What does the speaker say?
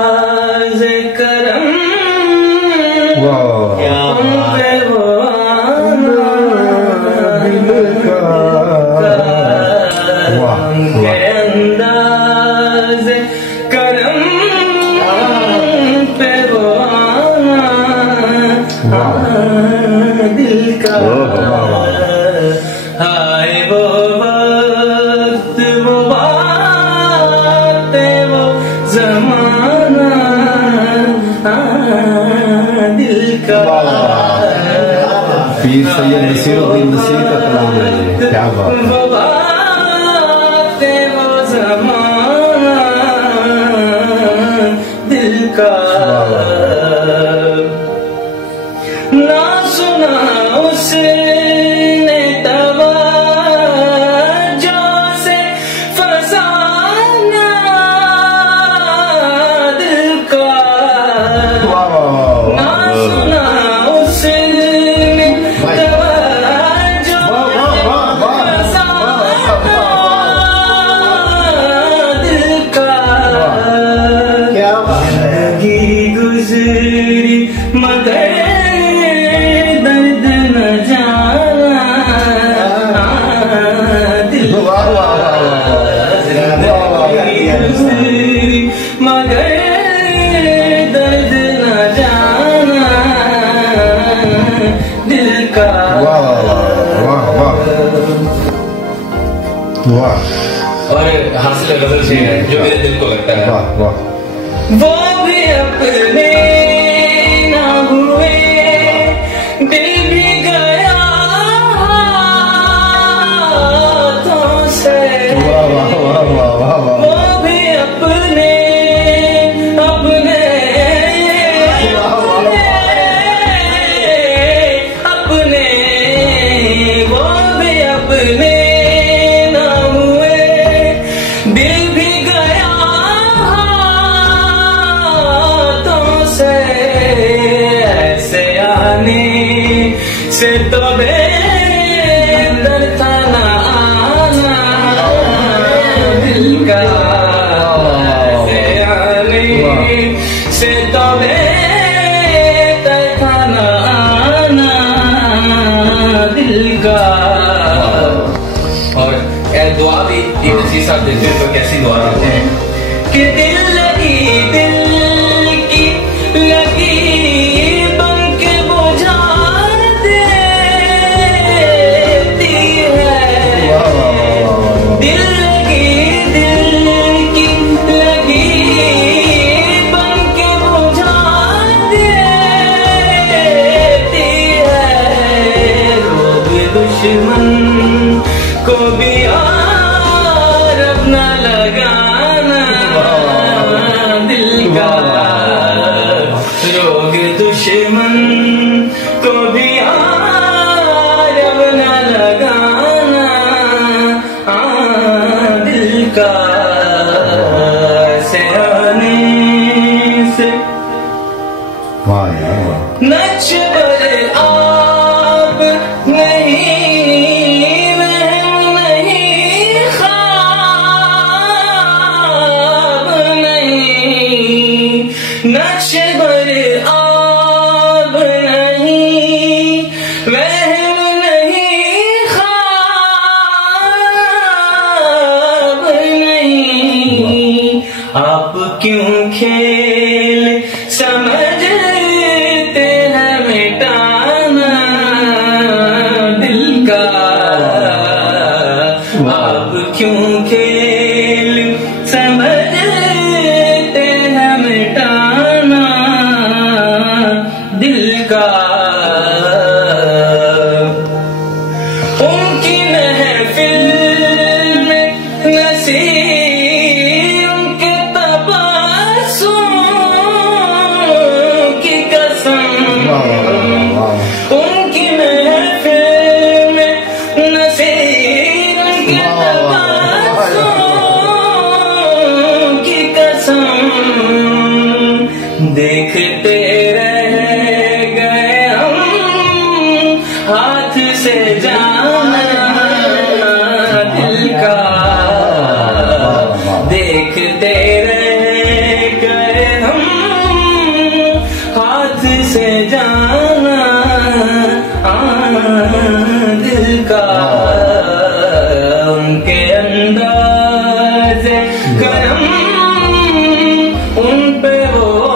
करम क्या है वो दिल का अंदाज करम पे वो दिल का हाय वो वक्त वो बातें वो ज़माना दिल का। पीर सैयद नसीरुद्दीन नसीर का कलाम है ये, क्या बात है। वो बातें वो ज़माना दिल का ना सुना उसने तवज्जो से फसाना दिल का ना सुना उसने तवज्जो से फसाना दिल का जिंदगी गुजरी मगर मगर दर्द न जाना दिल का। वाह वाह वाह वाह। और हासिल गजल से है जो मेरे दिल को लगता है। वाह वाह। वो भी अपने ना हुए दिल भी गया हाथों से। वाह वाह वाह वाह वाह वाह। वो भी अपने वो भी अपने ना हुए दिल भी गया हाथों से। ऐसे आने से तो बेहतर था ना आना दिल का। ऐसे आने से तो बेहतर था ना आना दिल का। और दुआ भी नसीर साहब देते हैं तो कैसी दुआ देते हैं कि दिल लगी बन के बुझा देती है। दिल की लगी बन के बुझा देती है। रोग दुश्मन को भी आरब न लगाना दिल का। रोग दुश्मन को भी आरब न लगाना दिल का। से आने से वाह यार वाह। नक्शबर आप नहीं वहम नहीं ख्वाब नहीं। नक्शबर आप नहीं वहम नहीं ख्वाब नहीं। आप क्यों खेल समझते हैं मिटाना दिल का। आप क्यों खेल समझते हैं मिटाना दिल का। उनकी महफिल में नसीर उनके तबस्सुम की कसम। उनकी महफिल में नसीर उनके तबस्सुम की कसम। देखते रह गए हम हाथ से जाना दिल का। देखते रह गए हम वो